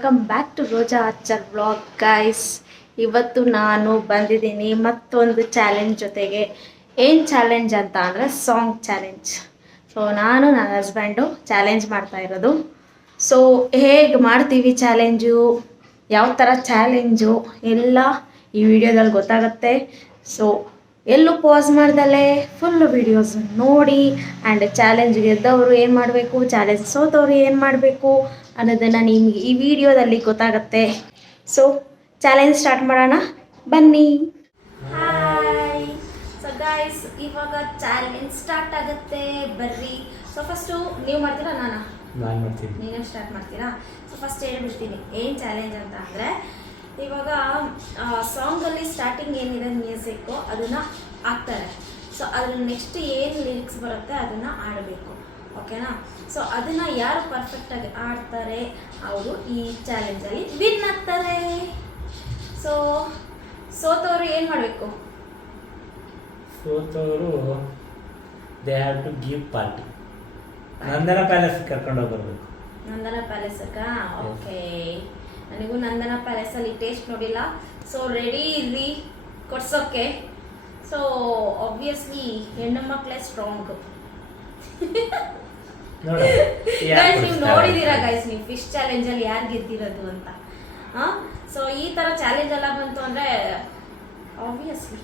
Welcome back to Roja ಅಚ್ಚರ್ blog guys ಇವತ್ತು ನಾನು ಬಂದಿದ್ದೀನಿ ಮತ್ತೊಂದು ಚಾಲೆಂಜ್ ಜೊತೆಗೆ. ಏನು ಚಾಲೆಂಜ್ ಅಂತ ಅಂದರೆ ಸಾಂಗ್ ಚಾಲೆಂಜ್ ಸೊ ನಾನು, ನನ್ನ ಹಸ್ಬೆಂಡು ಚಾಲೆಂಜ್ ಮಾಡ್ತಾ ಇರೋದು. ಸೊ ಹೇಗೆ ಮಾಡ್ತೀವಿ ಚಾಲೆಂಜು ಯಾವ ಥರ ಚಾಲೆಂಜು ಎಲ್ಲ ಈ ವಿಡಿಯೋದಲ್ಲಿ ಗೊತ್ತಾಗುತ್ತೆ. ಸೊ ಎಲ್ಲೂ ಪಾಸ್ ಮಾಡ್ದಲೆ ಫುಲ್ ವಿಡಿಯೋಸ್ ನೋಡಿ. ಆ್ಯಂಡ್ ಚಾಲೆಂಜ್ ಗೆದ್ದವರು ಏನು ಮಾಡಬೇಕು? ಚಾಲೆಂಜ್ ಸೋತವರು ಏನು ಮಾಡಬೇಕು? ಅನ್ನೋದನ್ನು ನಿಮಗೆ ಈ ವಿಡಿಯೋದಲ್ಲಿ ಗೊತ್ತಾಗುತ್ತೆ. ಸೊ ಚಾಲೆಂಜ್ ಸ್ಟಾರ್ಟ್ ಮಾಡೋಣ. ಬನ್ನಿ. ಹಾಯ್ ಸೊ ಗಾಯ್ಸ್ ಇವಾಗ ಚಾಲೆಂಜ್ ಸ್ಟಾರ್ಟ್ ಆಗುತ್ತೆ. ಬರ್ರಿ. ಸೊ ಫಸ್ಟು ನೀವು ಮಾಡ್ತೀರಾ ನಾನು? ನಾನು ಮಾಡ್ತೀನಿ. ನೀನೇ ಸ್ಟಾರ್ಟ್ ಮಾಡ್ತೀರಾ? ಸೊ ಫಸ್ಟ್ ಹೇಳ್ಬಿಡ್ತೀನಿ. ಏನು ಚಾಲೆಂಜ್ ಅಂತ ಅಂದರೆ ಇವಾಗ ಸಾಂಗಲ್ಲಿ ಸ್ಟಾರ್ಟಿಂಗ್ ಏನಿದೆ ಮ್ಯೂಸಿಕ್ಕು ಅದನ್ನು ಹಾಕ್ತಾರೆ. ಸೊ ಅದ್ರ ನೆಕ್ಸ್ಟ್ ಏನು ಲಿರಿಕ್ಸ್ ಬರುತ್ತೆ ಅದನ್ನು ಆಡಬೇಕು ಓಕೆನಾ? ಸೊ ಅದನ್ನು ಯಾರು ಪರ್ಫೆಕ್ಟಾಗಿ ಆಡ್ತಾರೆ? ಅವರು ಈ ಚಾಲೆಂಜಲ್ಲಿ ವಿನ್ ಆಗ್ತಾರೆ. ಸೊ ಸೋತವರು ಏನು ಮಾಡಬೇಕು? ಸೋತವರು they have to give party Nandana palace ಕರ್ಕೊಂಡು ಹೋಗ್ಬರ್ಬೇಕು ನಂದನ ಪ್ಯಾಲೇಸಕ್ಕ ಓಕೆ. ನನಗೂ ನಂದನ ಪ್ಯಾಲೇಸಲ್ಲಿ ಟೇಸ್ಟ್ ನೋಡಿಲ್ಲ. ಸೊ ರೆಡಿ ಇರ್ರಿ. ಕೊಡ್ಸೋಕ್ಕೆ ಸೊ ಆಬ್ವಿಯಸ್ಲಿ ಹೆಣ್ಣು ಮಕ್ಕಳೇ ಸ್ಟ್ರಾಂಗ್ ನೀವು ನೋಡಿದ್ದೀರಾ ಗೈಸ್ ನೀವು ಫಿಶ್ ಚಾಲೆಂಜಲ್ಲಿ ಯಾರು ಗೆದ್ದಿರೋದು ಅಂತ. ಸೊ ಈ ತರ ಚಾಲೆಂಜ್ ಎಲ್ಲ ಬಂತು ಅಂದ್ರೆ ಆಬ್ವಿಯಸ್ಲಿ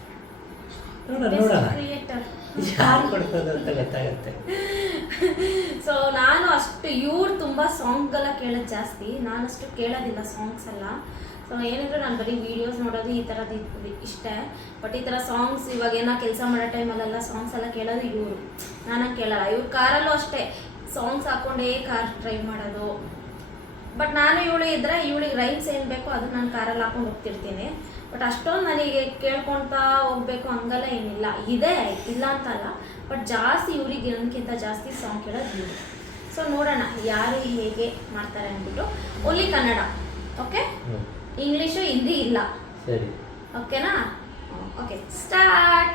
ಸೊ ನಾನು ಅಷ್ಟು ಇವ್ರು ತುಂಬ ಸಾಂಗ್ಗೆಲ್ಲ ಕೇಳೋದು ಜಾಸ್ತಿ. ನಾನಷ್ಟು ಕೇಳೋದಿಲ್ಲ ಸಾಂಗ್ಸ್ ಎಲ್ಲ. ಸೊ ಏನಿದ್ರು ನಾನು ಬರೀ ವಿಡಿಯೋಸ್ ನೋಡೋದು ಈ ಥರದ್ದು ಇಷ್ಟ. ಬಟ್ ಈ ಥರ ಸಾಂಗ್ಸ್ ಇವಾಗ ಏನೋ ಕೆಲಸ ಮಾಡೋ ಟೈಮಲ್ಲೆಲ್ಲ ಸಾಂಗ್ಸ್ ಎಲ್ಲ ಕೇಳೋದು ಇವರು. ನಾನು ಕೇಳಲ್ಲ. ಇವ್ರ ಕಾರಲ್ಲೂ ಅಷ್ಟೇ. ಸಾಂಗ್ಸ್ ಹಾಕೊಂಡೇ ಕಾರ್ ಡ್ರೈವ್ ಮಾಡೋದು. ಬಟ್ ನಾನು ಇವಳು ಇದ್ರೆ ಇವಳಿಗೆ ರೈಮ್ಸ್ ಏನು ಬೇಕೋ ಅದು ನಾನು ಕಾರಲ್ಲಿ ಹಾಕೊಂಡು ಹೋಗ್ತಿರ್ತೀನಿ. ಬಟ್ ಅಷ್ಟೊಂದು ನನಗೆ ಕೇಳ್ಕೊಳ್ತಾ ಹೋಗ್ಬೇಕು ಹಂಗಲ್ಲ ಏನಿಲ್ಲ. ಇದೆ ಇಲ್ಲ ಅಂತಲ್ಲ. ಬಟ್ ಜಾಸ್ತಿ ಇವ್ರಿಗೆ ಇರೋದಕ್ಕಿಂತ ಜಾಸ್ತಿ ಸಾಂಗ್ ಕೇಳೋದು ಇವರು. ಸೊ ನೋಡೋಣ ಯಾರು ಹೇಗೆ ಮಾಡ್ತಾರೆ ಅಂದ್ಬಿಟ್ಟು. Only Kannada okay. English Hindi ಇಲ್ಲ. ಸರಿ. ಓಕೆನಾ okay start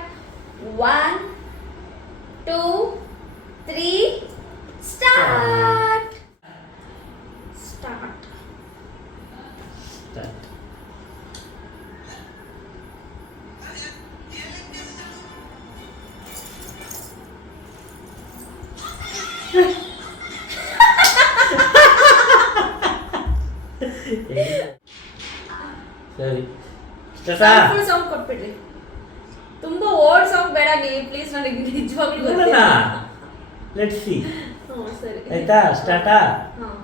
one two three start start start ಸರಿ ಸ್ಟಾರ್ಟಾ ಫುಲ್ ಸಾಂಗ್ ಕೊಟ್ಬಿಡ್ರಿ. ತುಂಬಾ ಓಲ್ಡ್ ಸಾಂಗ್ ಬೇಡ ನೀವು ಪ್ಲೀಸ್ ನನಗೆ ನಿಜವಾಗ್ಲೂ ನೋಡೋಣ ಗೊತ್ತಿಲ್ಲ. ಲೆಟ್ ಸಿ ಹ್ಞೂ ಸರಿ ಆಯ್ತಾ? ಸ್ಟಾರ್ಟಾ ಹಾಂ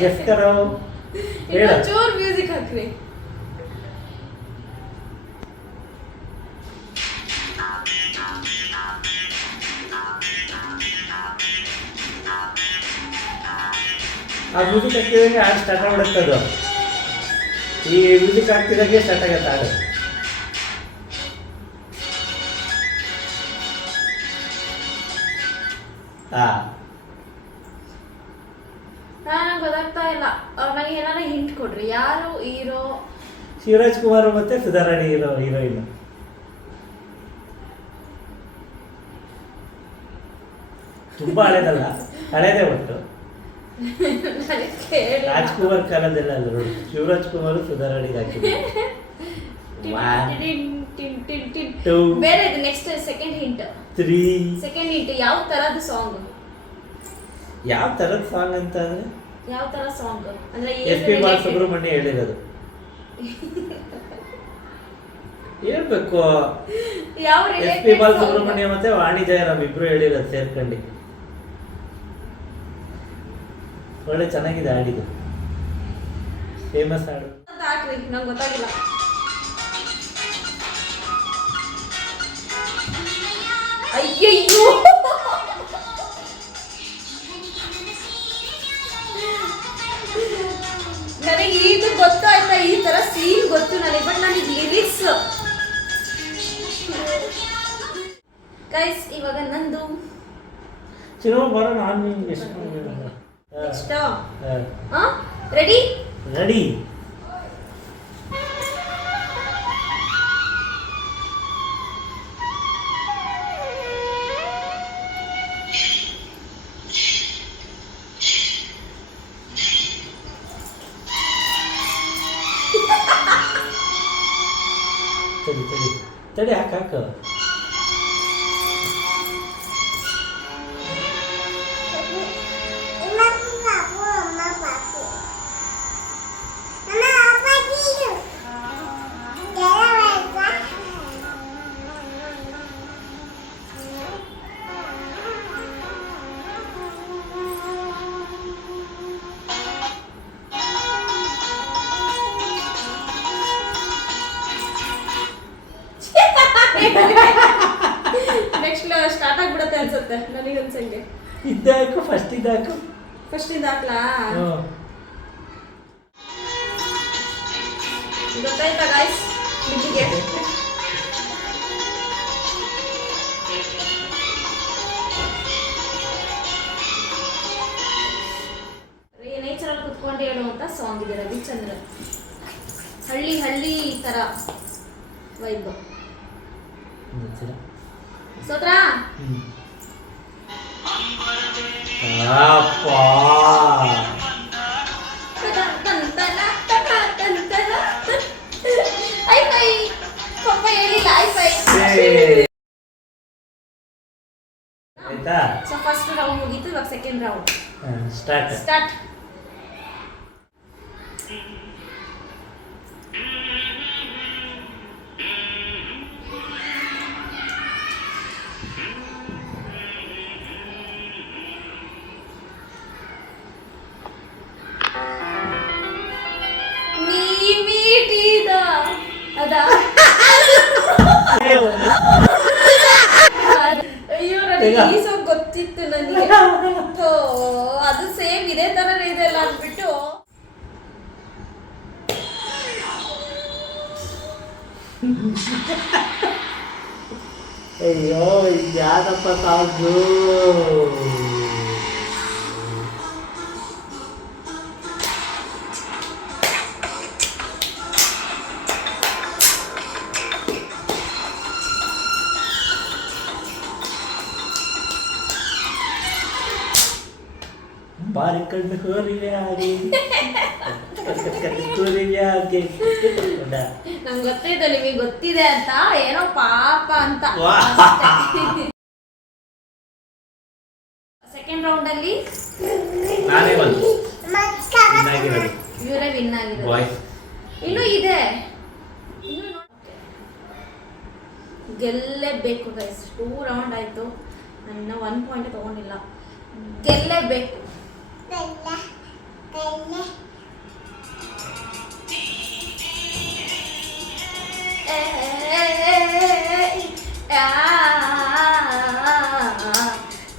ಗೆಸ್ ಕರೋ. ಹೇಳ. ಚೂರ್ ಮ್ಯೂಸಿಕ್ ಹಾಕ್ರಿ. ಆ ಮ್ಯೂಸಿಕ್ ಹಾಕ್ತಿದಂಗೆ ಹಾಡು ಸ್ಟಾರ್ಟ್ ಆಗ್ಬಿಡುತ್ತೆ ಅದು? ಈ ಮ್ಯೂಸಿಕ್ ಹಾಕ್ತಿದಂಗೆ ಸ್ಟಾರ್ಟ್ ಆಗುತ್ತೆ ಹಾಡು. ಹಾ ನನಗೆ ಗೊತ್ತಾಗ್ತಾ ಇಲ್ಲ. ನನಗೆ ಏನಾರ ಹಿಂಟ್ ಕೊಡ್ರಿ. ಯಾರು ಹೀರೋ? ಶಿವರಾಜ್ ಕುಮಾರ್ ಮತ್ತೆ ಸುಧಾರಾಣಿ ಹೀರೋ ಹೀರೋಯಿನ್. ತುಂಬಾ ಹಳೇದಲ್ಲ ಹಳೇದೇ ಒಟ್ಟು. ರಾಜ್ಕುಮಾರ್ ಕಾಲದಲ್ಲ ಅಲ್ಲ ನೋಡಿ. ಶಿವರಾಜ್ ಕುಮಾರ್ ಸುಧಾರಾಣಿಗೆ ಹಾಕಿದ್ರು. ಬೇರೆ next second hint three second hint ಯಾವ ತರದ ಸಾಂಗ್ ಯಾವ ತರದ ಸಾಂಗ್ ಅಂತ ಅಂದ್ರೆ? ಯಾವ ತರ ಸಾಂಗ್ ಅಂದ್ರೆ ಎಸ್ ಪಿ ಬಾಲಸುಬ್ರಹ್ಮಣ್ಯ ಹೇಳಿರೋದು. ಹೇಳ್ಬೇಕು. ಯಾವ ಎಸ್ ಪಿ ಬಾಲಸುಬ್ರಹ್ಮಣ್ಯ ಮತ್ತೆ ವಾಣಿ ಜಯರಾಮ್ ಇಬ್ರು ಹೇಳಿರೋದು ಸೇರ್ಕೊಂಡು. ಒಳ್ಳೆ ಚೆನ್ನಾಗಿದೆ ಹಾಡಿದು. ಫೇಮಸ್ ಹಾಡು. ಹಾಕ್ರಿ ನಂಗೆ ಗೊತ್ತಾಗಿಲ್ಲ. ಅಯ್ಯಯ್ಯೋ! ನನಗೆ ಇದು ಗೊತ್ತಾಯ್ತಾ ಈ ತರ ಸೀನ್ ಗೊತ್ತು ನನಗೆ ಬಟ್ ನನಗೆ ಲಿರಿಕ್ಸ್ ಗೈಸ್ ಇವಾಗ ನಂದು. ಚಿರೋ ಬರೋ ನಾನು ಎಷ್ಟು ನೆಕ್ಸ್ಟ್ ಹಾ ರೆಡಿ ರೆಡಿ ತಡಿ ತಡಿ ತಡಿ ಹಾಕು ನೆಕ್ಸ್ಟ್ ಸ್ಟಾರ್ಟ್ ಆಗ್ಬಿಡುತ್ತೆ ಅನ್ಸುತ್ತೆ. ನನಗೆ ಅನ್ಸಂಗೆ. ಇದ್ದಾಕು ಫಸ್ಟ್ ಇದ್ದಾಕು. ಫಸ್ಟ್ ಇಂದ ಹಾಕ್ಲಾ ಹ್ಞೂ ಗೊತ್ತಾಯ್ತಾ ಗಾಯ್ಸ್ ನಿಮಗೆ ನೇಚರಲ್ಲಿ ಕುತ್ಕೊಂಡು ಹೇಳುವಂತ ಸಾಂಗ್ ಇದೆ ರವಿಚಂದ್ರ ಹಳ್ಳಿ ಹಳ್ಳಿ ತರ ವೈಬ್ ಗೊತ್ತಿಲ್ಲ ಸೋತ್ರ ಹ್ಮ್. ಅಪ್ಪಾ. ಐ ಫೈ ಪಪ್ಪ ಹೇಳಿಲ್ಲ ಐ ಫೈ ಏ. ಆಯ್ತಾ ಸೊ ಫಸ್ಟ್ ರೌಂಡ್ ಮುಗೀತು ಇವಾಗ ಸೆಕೆಂಡ್ ರೌಂಡ್ ಸ್ಟಾರ್ಟ್ ಸ್ಟಾರ್ಟ್ ಅಯ್ಯೋ ನನಗೆ ಈಸೋ ಈ ಸಾಂಗ್ ಗೊತ್ತಿತ್ತು ನನಗೆ. ಅದು ಸೇಮ್ ಇದೇ ತರ ಇದೆ ಅಲ್ಲ ಅಂದ್ಬಿಟ್ಟು. ಅಯ್ಯೋ ಯಾಕಪ್ಪ ಸಾಂಗು ನಂಗೆ ಗೊತ್ತಿದೆ ನಿಮಗೆ ಗೊತ್ತಿದೆ ಅಂತ ಏನೋ ಪಾಪ ಅಂತ. ಸೆಕೆಂಡ್ ರೌಂಡ್ ಅಲ್ಲಿ? ನಾನೇ ಬಂದು. ಇವರೇ ವಿನ್ ಆಗಿರೋದು. ಇನ್ನು ಇದೆ. ಇನ್ನೂ ನೋಡ್- ಗೆಲ್ಲೇಬೇಕು ಗೈಸ್ ಟೂ ರೌಂಡ್ ಆಯ್ತು. ನನ್ನ ಒನ್ ಪಾಯಿಂಟ್ ತಗೊಂಡಿಲ್ಲ. ಗೆಲ್ಲೇಬೇಕು.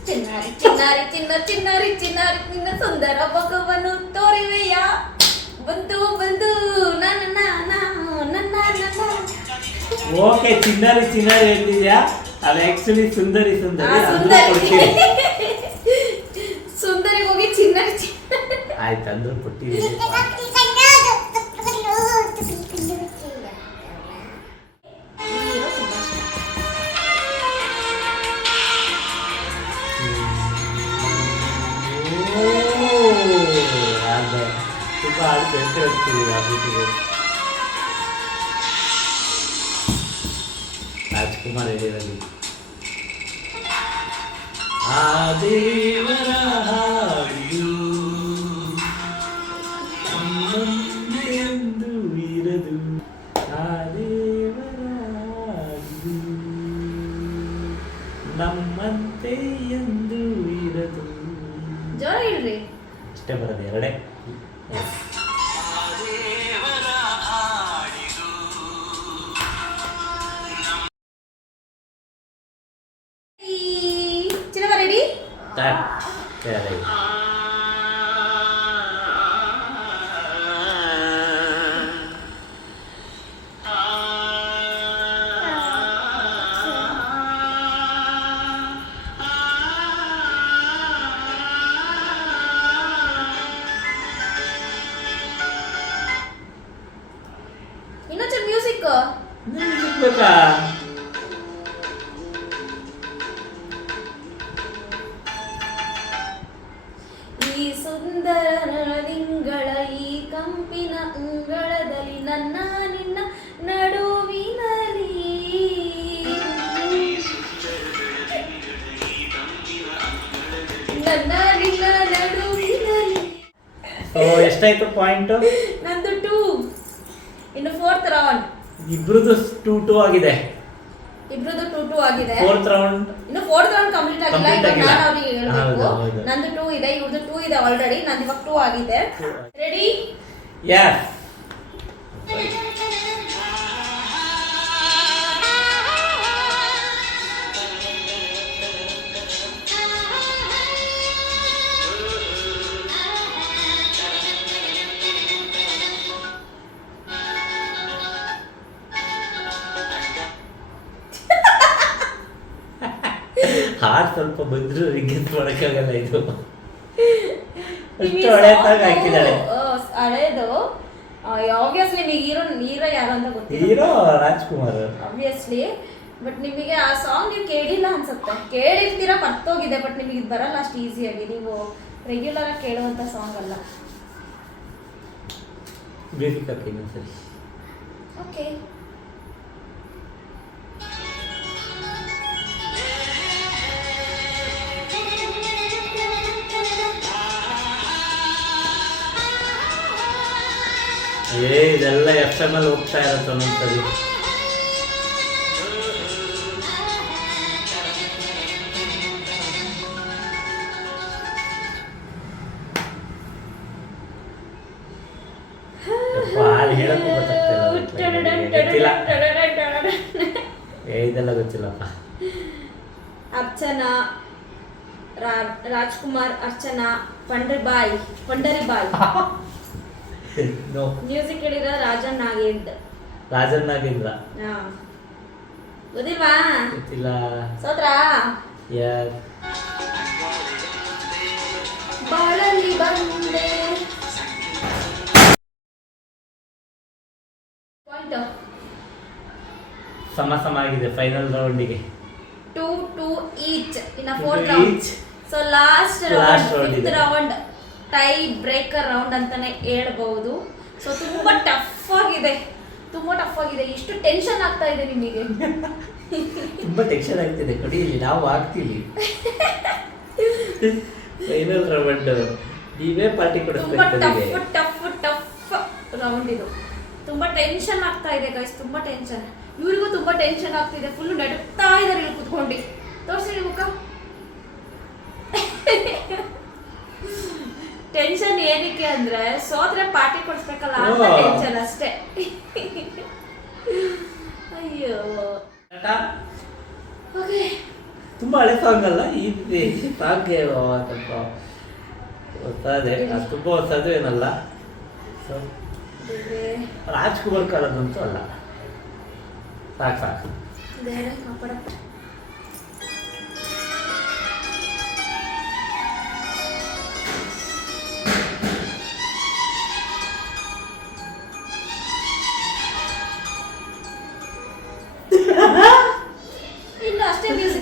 ಚಿನ್ನಾರಿ ಚಿನ್ನಾರಿ ಚಿನ್ನ ಚಿನ್ನಾರಿ ಚಿನ್ನಾರಿ ನಿನ್ನ ಸುಂದರ ಮಗವನ್ನು ತೋರಿವೆಯ. ಬಂದು ಬಂದು ನನ್ನ ನನ್ನ ನನ್ನ ಓಕೆ ಚಿನ್ನಾರಿ ಚಿನ್ನಾರಿ ಹೇಳ್ತಿದ್ಯಾ ಅದು ಆಕ್ಚುಲಿ ಸುಂದರಿ ಸುಂದರಿ. ಸುಂದರಿ. ಹೋಗಿ ಚಿನ್ನಾರಿ ಚಿನ್ನ ಆಯ್ತು ಅಂದ್ರು ಕೊಟ್ಟಿದ್ದೀನಿ राजकुमार रेडी आदि ಸೊ ಎಷ್ಟಾಯ್ತು ಪಾಯಿಂಟ್ ನಂದು ಟೂ ಇನ್ನು ಫೋರ್ತ್ ರೌಂಡ್ ಇಬ್ರದ್ದು ಟೂ ಟೂ ಆಗಿದೆ. ಇಬ್ರದ್ದು ಟೂ ಟೂ ಆಗಿದೆ. ಫೋರ್ತ್ ರೌಂಡ್ ಇನ್ನು ಫೋರ್ತ್ ರೌಂಡ್ ಕಂಪ್ಲೀಟ್ ಆಗಿಲ್ಲ. ಇವಾಗ ನಾನು ಅವ್ರಿಗೆ ಹೇಳ್ಬೇಕು. ನಂದು ಟೂ ಇದೆ ಇವ್ರದ್ದು ಟೂ ಇದೆ ಆಲ್ರೆಡಿ ನಂದು ಇವಾಗ ಟೂ ಆಗಿದೆ. ರೆಡಿ ಯಸ್ ಹಾಡ್ ಸ್ವಲ್ಪ ಬಂದ್ರು ರಿಗೆತ್ ಮಾಡಕ್ಕಾಗಲ್ಲ ಇದು. ಅಷ್ಟು ಹಳೆತಾಗ ಹಾಕಿದ್ದಾಳೆ ಹಳೇದು. ಆಬ್ವಿಯಸ್ಲಿ ನಿಮಗೆ ಹೀರೋ ಹೀರೋ ಯಾರು ಅಂತ ಗೊತ್ತಿಲ್ಲ. ಹೀರೋ ರಾಜ್ಕುಮಾರ್ ಆಬ್ವಿಯಸ್ಲಿ ಬಟ್ ನಿಮಗೆ ಆ ಸಾಂಗ್ ನೀವು ಕೇಳಿಲ್ಲ ಅನ್ಸುತ್ತೆ. ಕೇಳಿರ್ತೀರಾ ಮರ್ತೋಗಿದೆ ಬಟ್ ನಿಮಗೆ ಇದು ಬರಲ್ಲ ಅಷ್ಟು ಈಸಿಯಾಗಿ ನೀವು ರೆಗ್ಯುಲರ್ ಆಗಿ ಕೇಳುವಂಥ ಸಾಂಗ್ ಅಲ್ಲ. ಮ್ಯೂಸಿಕ್ ಹಾಕಿ ಇನ್ನೊಂದ್ಸರಿ. ಓಕೆ ಏ ಇದೆಲ್ಲ ಎಫ್ ಎಂ ಅಲ್ಲಿ ಹೋಗ್ತಾ ಇರತ್ತ ಒಂದೊಂದ್ಸರಿ. ಹೇಳಕ್ಕೂ ಏ ಇದೆಲ್ಲ ಗೊತ್ತಿಲ್ಲಪ್ಪ. ಅರ್ಚನಾ ರಾ- ರಾಜ್ಕುಮಾರ್ ಅರ್ಚನಾ ಪಂಡರಿಬಾಯಿ ಪಂಡರಿಬಾಯಿ. ನೋ ಮ್ಯೂಸಿಕ್ ಹೇಳಿರೋ ರಾಜನ್ ನಾಗೇಂದ್ರ ರಾಜನ್ ನಾಗೇಂದ್ರ. ಹಾ. ಗೊತ್ತಿಲ್ವಾ? ಗೊತ್ತಿಲ್ಲ. ಸೋತ್ರಾ? ಯಾರ್ ಬಾಳಲ್ಲಿ ಬಂದೆ. ಪಾಯಿಂಟ್ ಸಮ ಸಮ ಆಗಿದೆ ಫೈನಲ್ ರೌಂಡಿಗೆ ಟೂ ಟೂ ಈಚ್ ಇನ್ನ four fourth round. So last Last round fifth ಇದೆ. ರೌಂಡ್ ಟೈ ಬ್ರೇಕರ್ ರೌಂಡ್ ಅಂತಾನೆ ಹೇಳ್ಬಹುದು. ಸೊ ತುಂಬಾ ಟಫ್ ಆಗಿದೆ. ತುಂಬಾ ಟಫ್ ಆಗಿದೆ. ಇಷ್ಟು ಟೆನ್ಷನ್ ಆಗ್ತಾ ಇದೆ ನಿಮಗೆ. ತುಂಬಾ ಟೆನ್ಷನ್ ಆಗ್ತಿದೆ. ಕಡಿಯಲ್ಲಿ ನಾವು ಆಗ್ತೀವಿ. ಫೈನಲ್ ರೌಂಡ್ ನೀವೇ ಪಾರ್ಟಿ ತುಂಬಾ ಕೊಡಿಸ್ಬೇಕು ಟಫ್ ಟಫ್ ಟಫ್ ರೌಂಡ್ ಇದು. ತುಂಬಾ ಟೆನ್ಷನ್ ಆಗ್ತಾ ಇದೆ ಗೈಸ್ ತುಂಬಾ ಟೆನ್ಷನ್ ಇವ್ರಿಗೂ ತುಂಬಾ ಟೆನ್ಷನ್ ಆಗ್ತಿದೆ. ಫುಲ್ ನಡುತ್ತಾ ಇದಾರೆ ಇಲ್ಲಿ ಕುತ್ಕೊಂಡು. ಟೆನ್ಷನ್ ಏನಕ್ಕೆ ಅಂದ್ರೆ ಸೋತ್ರೆ ಪಾರ್ಟಿ ಕೊಡ್ಸ್ಬೇಕಲ್ಲ ಅಂತ ಟೆನ್ಷನ್ ಅಷ್ಟೇ. ಅಯ್ಯೋ. ಓಕೆ. ತುಂಬಾ ಹಳೆ ಸಾಂಗ್ ಅಲ್ಲ? ಈ ಸಾಂಗ್ ಸ್ವಲ್ಪ ಹೊಸದೇ ಅದು ತುಂಬಾ ಹೊಸದು ಏನಲ್ಲ? ಸೊ ರಾಜ್ಕುಮಾರ್ ಕಾಲದಂತೂ ಅಲ್ಲ. ಸಾಕು ಸಾಕು.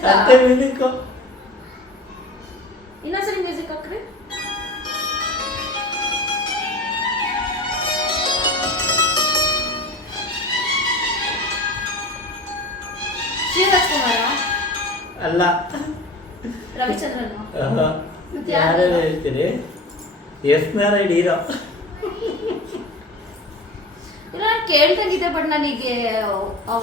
ಅಷ್ಟೇ ಮ್ಯೂಸಿಕ್ ಇನ್ನೊಂದ್ಸರಿ ಮ್ಯೂಸಿಕ್ ಹಾಕ್ರಿ ಶಿವರಾಜ್ಕುಮಾರ ಅಲ್ಲ ರವಿಚಂದ್ರನ್ ಮತ್ತೆ ಯಾರು? ಹೇಳ್ತೀರಿ ಎಸ್ ನಾರಾಯಣ ಹೀರೋ ಇಲ್ಲ ಕೇಳ್ದಂಗಿದೆ ಬಟ್ ನನಗೆ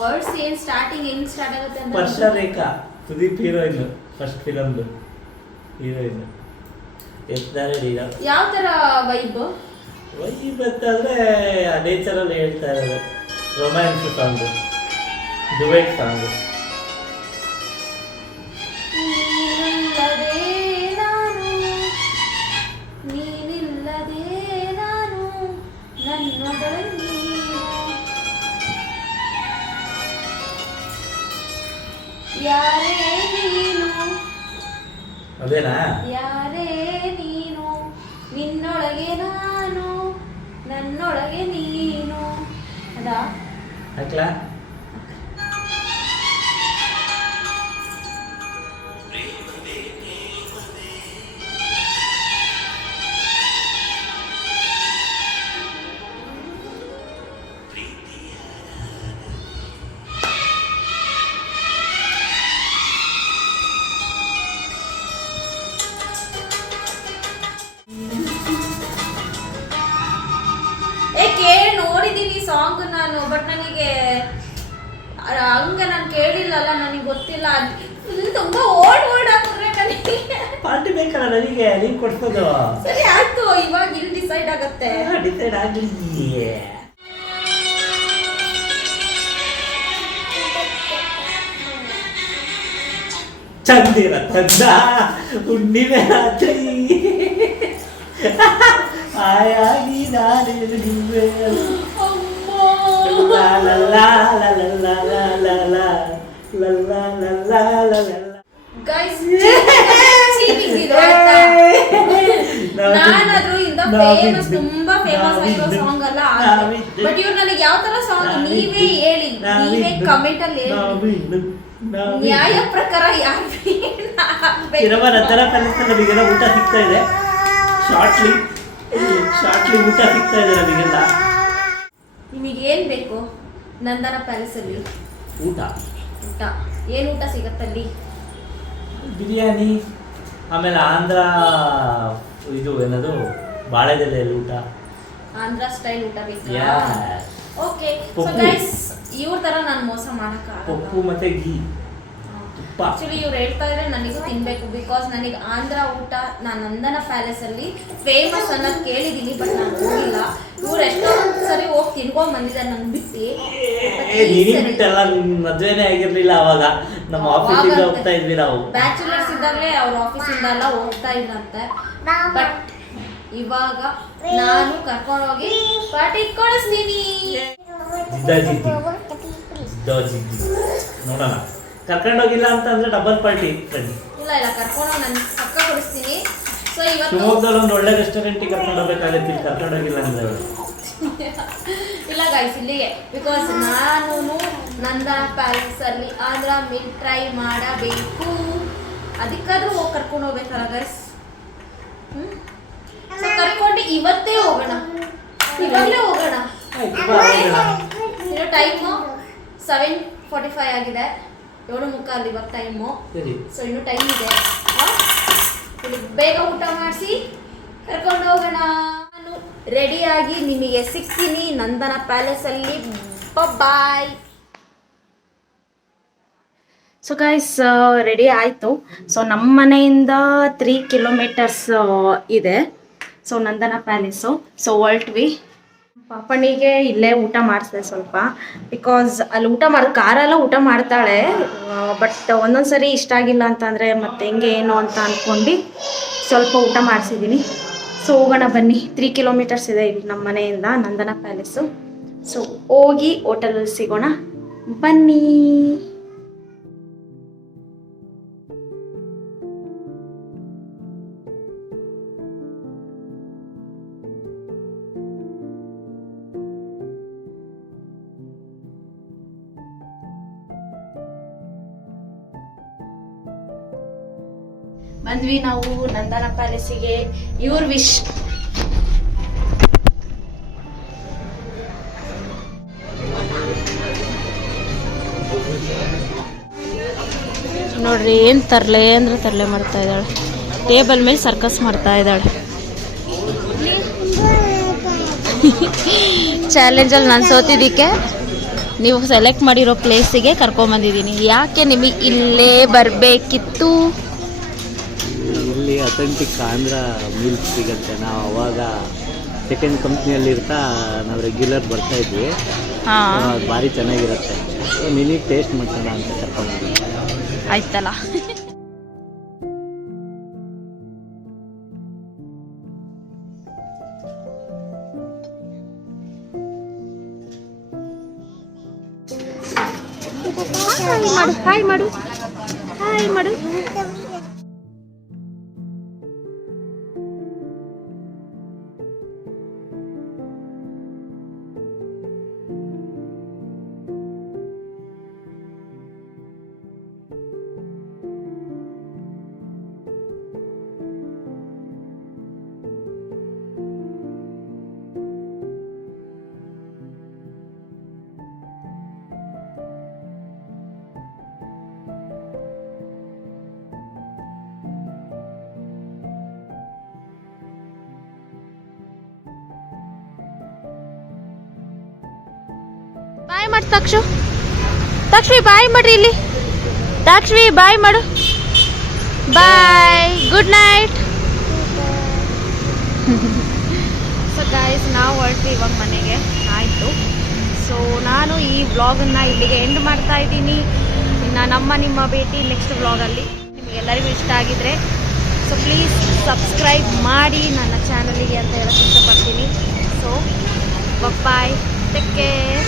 ವರ್ಡ್ಸ್ ಏನ್ ಸ್ಟಾರ್ಟಿಂಗ್ ಹೆಂಗ್ ಸ್ಟಾರ್ಟ್ ಆಗುತ್ತೆ ಅಂತ ವರ್ಷ ರೇಖಾ ಸುದೀಪ್ ಹೀರೋಯಿನ್ ಫಸ್ಟ್ ಫಿಲಮ್ದು ಹೀರೋಯಿನ್ ಎಸ್ ನಾರಾಯಣ ಹೀರೋ. ಯಾವ ತರ ವೈಬ್ ವೈ ಅದೇ ನೇಚರಲ್ಲಿ ಹೇಳ್ತಾ ಇರೋದು. ರೊಮ್ಯಾನ್ಸ್ ಸಾಂಗು ಡುವೆಟ್ ಸಾಂಗು ಅದೇನಾ? ಯಾರೇ ನೀನು ನಿನ್ನೊಳಗೆ ನಾನು ನನ್ನೊಳಗೆ ನೀನು. ಅದಾ? ಹಾಕ್ಲಾ? Guys, cheating ಇದು ಆಯ್ತಾ? ನಾನಾದ್ರೂ ಇಂದ ಫೇಮಸ್ ತುಂಬಾ ಫೇಮಸ್ ಆಗಿರೋ ಸಾಂಗ್ ಅಲ್ಲ ಬಟ್ ಇವ್ರು ನನಗೆ ಯಾವ ತರ ಸಾಂಗ್ ನೀವೇ ಹೇಳಿ ನೀವೇ ಕಮೆಂಟ್ ಅಲ್ಲಿ ಹೇಳಿ ನ್ಯಾಯ ಪ್ರಕಾರ ಯಾರು ರತ್ತರ ಪ್ಯಾಲೇಸ್ ನಮಗೆಲ್ಲ ಊಟ ಸಿಗ್ತಾ ಇದೆ. ಶಾರ್ಟ್ಲಿ ಶಾರ್ಟ್ಲಿ ಊಟ ಸಿಗ್ತಾ ಇದೆ ನಮಗೆಲ್ಲ. ನಿಮಗೆ ಏನ್ ಬೇಕು? ನಂದನ ಪ್ಯಾಲೇಸ್ ಅಲ್ಲಿ ಊಟ. ಊಟ. ಏನ್ ಊಟ ಸಿಗತ್ತಲ್ಲಿ? ಬಿರಿಯಾನಿ ಆಮೇಲೆ ಆಂಧ್ರ ಇದು ಏನದು? ಬಾಳೆದೆಲೆ ಊಟ. ಆಂಧ್ರ ಸ್ಟೈಲ್ ಊಟ ಬೇಕಾ? Okay so. ಗೈಸ್ ಇವ್ರ ತರ ನಾನು ಮೋಸ ಮಾಡಕ ಪಪ್ಪು ಮತ್ತೆ ಗೀ ತುಪ್ಪ. ಆಕ್ಚುಲಿ ಇವ್ರು ಹೇಳ್ತಾ ಇದ್ರೆ ನನಗೂ ತಿನ್ಬೇಕು. ಬಿಕಾಸ್ ನನಗೆ ಆಂಧ್ರ ಊಟ ನಾನು ನಂದನ ಪ್ಯಾಲೇಸ್ ಅಲ್ಲಿ ಫೇಮಸ್ ಅನ್ನೋದು ಕೇಳಿದೀನಿ ಬಟ್ ನಾನು ಹೋಗಿಲ್ಲ. ಇವ್ರು ಎಷ್ಟೋ ಸರಿ ಹೋಗಿ ತಿನ್ಕೊಂಡ್ ಬಂದಿದ್ದಾರೆ ನನ್ ಬಿಟ್ಟು. ಏ, ನೀನು ಬಿಟ್ಟಲ್ಲ ನಿನ್ ಮದ್ವೆನೇ ಆಗಿರ್ಲಿಲ್ಲ ಅವಾಗ. ನಮ್ಮ ಆಫೀಸಿಂದ ಹೋಗ್ತಾ ಇದ್ವಿ ನಾವು. ಬ್ಯಾಚುಲರ್ಸ್ ಇದ್ದಾಗಲೇ ಅವ್ರ ಆಫೀಸಿಂದ ಎಲ್ಲ ಹೋಗ್ತಾ ಇದ್ರಂತೆ. ಬಟ್ ಇವಾಗ ನಾನು ಕರ್ಕೊಂಡೋಗಿ ಪಾರ್ಟಿ ಕೊಡಿಸ್ತೀನಿ. ನೋಡೋಣ. ಕರ್ಕೊಂಡೋಗಿಲ್ಲ ಅಂತ ಅಂದ್ರೆ ಡಬಲ್ ಪಾರ್ಟಿ ಬನ್ನಿ ಇಲ್ಲ ಇಲ್ಲ ಕರ್ಕೊಂಡೋಗಿ ನಾನು ಪಕ್ಕ ಕೊಡಿಸ್ತೀನಿ. ಸೊ ಇವತ್ತು ಶಿವಮೊಗ್ಗದಲ್ಲಿ ಒಂದು ಒಳ್ಳೆ ರೆಸ್ಟೋರೆಂಟಿಗೆ ಕರ್ಕೊಂಡು ಹೋಗ್ಬೇಕಾಗತ್ತೆ ಇಲ್ಲಿ ಕರ್ಕೊಂಡೋಗಿಲ್ಲ ಅಂದ್ರೆ. ಇಲ್ಲ ಗೈಸ್ ಇಲ್ಲಿಗೆ. ಬಿಕಾಸ್ ನಾನು ನಂದ ಪ್ಯಾಲೇಸ್ ಅಲ್ಲಿ ಆಂಧ್ರ ಮಿಲ್ ಟ್ರೈ ಮಾಡಬೇಕು. ಅದಕ್ಕಾದ್ರೂ ಹೋಗಿ ಕರ್ಕೊಂಡು ಹೋಗ್ಬೇಕಲ್ಲ ಗೈಸ್ ಸೊ ಕರ್ಕೊಂಡು ಇವತ್ತೇ ಹೋಗೋಣ. ಇವಾಗಲೇ ಹೋಗೋಣ. ಆಯ್ತು, ಬಾ, ಹೋಗೋಣ. ಇನ್ನು ಟೈಮು ಸೆವೆನ್ ಫಾರ್ಟಿ ಫೈವ್ ಆಗಿದೆ. ಏಳು ಮುಕ್ಕಾಲು ಇವಾಗ ಟೈಮು ಸೊ ಇನ್ನು ಟೈಮ್ ಇದೆ? ಬೇಗ ಊಟ ಮಾಡಿಸಿ. ಕರ್ಕೊಂಡು ಹೋಗೋಣ. ನಾನು ರೆಡಿಯಾಗಿ ನಿಮಗೆ ಸಿಗ್ತೀನಿ ನಂದನ ಪ್ಯಾಲೇಸಲ್ಲಿ ಬಾಯ್ ಸೊ ಗೈಸ್ ರೆಡಿ ಆಯಿತು. ಸೊ ನಮ್ಮ ಮನೆಯಿಂದ ತ್ರೀ ಕಿಲೋಮೀಟರ್ಸ್ ಇದೆ. ಸೊ ನಂದನ ಪ್ಯಾಲೇಸು ಸೊ ಹೊಲ್ಟ್ವಿ ಪಾಪಣಿಗೆ ಇಲ್ಲೇ ಊಟ ಮಾಡಿಸಿದೆ ಸ್ವಲ್ಪ. ಬಿಕಾಸ್ ಅಲ್ಲಿ ಊಟ ಮಾಡಿ ಕಾರೆಲ್ಲ ಊಟ ಮಾಡ್ತಾಳೆ. ಬಟ್ ಒಂದೊಂದು ಸರಿ ಇಷ್ಟ ಆಗಿಲ್ಲ ಅಂತಂದರೆ ಮತ್ತೆ ಹೆಂಗೆ ಏನು ಅಂತ ಅಂದ್ಕೊಂಡು ಸ್ವಲ್ಪ ಊಟ ಮಾಡಿಸಿದ್ದೀನಿ ಸೊ ಹೋಗೋಣ ಬನ್ನಿ. ತ್ರೀ ಕಿಲೋಮೀಟರ್ಸ್ ಇದೆ ಇಲ್ಲಿ ನಮ್ಮ ಮನೆಯಿಂದ ನಂದನ ಪ್ಯಾಲೇಸು ಸೊ ಹೋಗಿ ಹೋಟೆಲಲ್ಲಿ ಸಿಗೋಣ. ಬನ್ನಿ. ಬಂದ್ವಿ ನಾವು ನಂದನ ಪ್ಯಾಲೇಸಿಗೆ ಇವ್ರ ವಿಶ್ ನೋಡ್ರಿ, ಏನ್ ತರ್ಲೆ ಅಂದ್ರೆ ತರ್ಲೆ ಮಾಡ್ತಾ ಇದ್ದಾಳೆ? ಟೇಬಲ್ ಮೇಲೆ ಸರ್ಕಸ್ ಮಾಡ್ತಾ ಇದ್ದಾಳೆ. ಚಾಲೆಂಜಲ್ಲಿ ನಾನು ಸೋತಿದ್ದಕ್ಕೆ ನೀವು ಸೆಲೆಕ್ಟ್ ಮಾಡಿರೋ ಪ್ಲೇಸಿಗೆ ಕರ್ಕೊಂಬಂದಿದ್ದೀನಿ ಯಾಕೆ ನಿಮಗೆ ಇಲ್ಲೇ ಬರಬೇಕಿತ್ತು? ಅಥೆಂಟಿಕ್ ಆಂಧ್ರ ಮೀಲ್ಸ್ ಸಿಗುತ್ತೆ. ನಾವು ಅವಾಗ ಸೆಕೆಂಡ್ ಕಂಪ್ನಿಯಲ್ಲಿ ಇರ್ತಾ ನಾವು ರೆಗ್ಯುಲರ್ ಬರ್ತಾ ಇದ್ವಿ. ಭಾರಿ ಚೆನ್ನಾಗಿರುತ್ತೆ. ಸೊ ನಿನಗೆ ಟೇಸ್ಟ್ ಮಾಡ್ಸೋಣ ಅಂತ ಕರ್ಕೊಂಡು ಆಯ್ತಲ್ಲ. ಮಾಡು ಹಾಯ್ ಮಾಡು ಹಾಯ್ ಮಾಡು ಬಾಯ್ ಮಾಡು ತಕ್ಷು. ತಕ್ಷವಿ, ಬಾಯ್ ಮಾಡ್ರಿ ಇಲ್ಲಿ. ತಕ್ಷವಿ, ಬಾಯ್ ಮಾಡು. Bye, good night. So guys ನಾವು ಹೊರಟ್ರಿ ಇವಾಗ ಮನೆಗೆ. ಆಯಿತು. ಸೊ ನಾನು ಈ ವ್ಲಾಗನ್ನು ಇಲ್ಲಿಗೆ ಎಂಡ್ ಮಾಡ್ತಾ ಇದ್ದೀನಿ. ಇನ್ನು ನಮ್ಮ ನಿಮ್ಮ ಭೇಟಿ ನೆಕ್ಸ್ಟ್ ವ್ಲಾಗಲ್ಲಿ ನಿಮಗೆಲ್ಲರಿಗೂ ಇಷ್ಟ ಆಗಿದ್ರೆ ಸೊ ಪ್ಲೀಸ್ ಸಬ್ಸ್ಕ್ರೈಬ್ ಮಾಡಿ ನನ್ನ ಚಾನಲಿಗೆ ಅಂತ ಹೇಳಕ್ಕೆ ಇಷ್ಟಪಡ್ತೀನಿ. So bye take care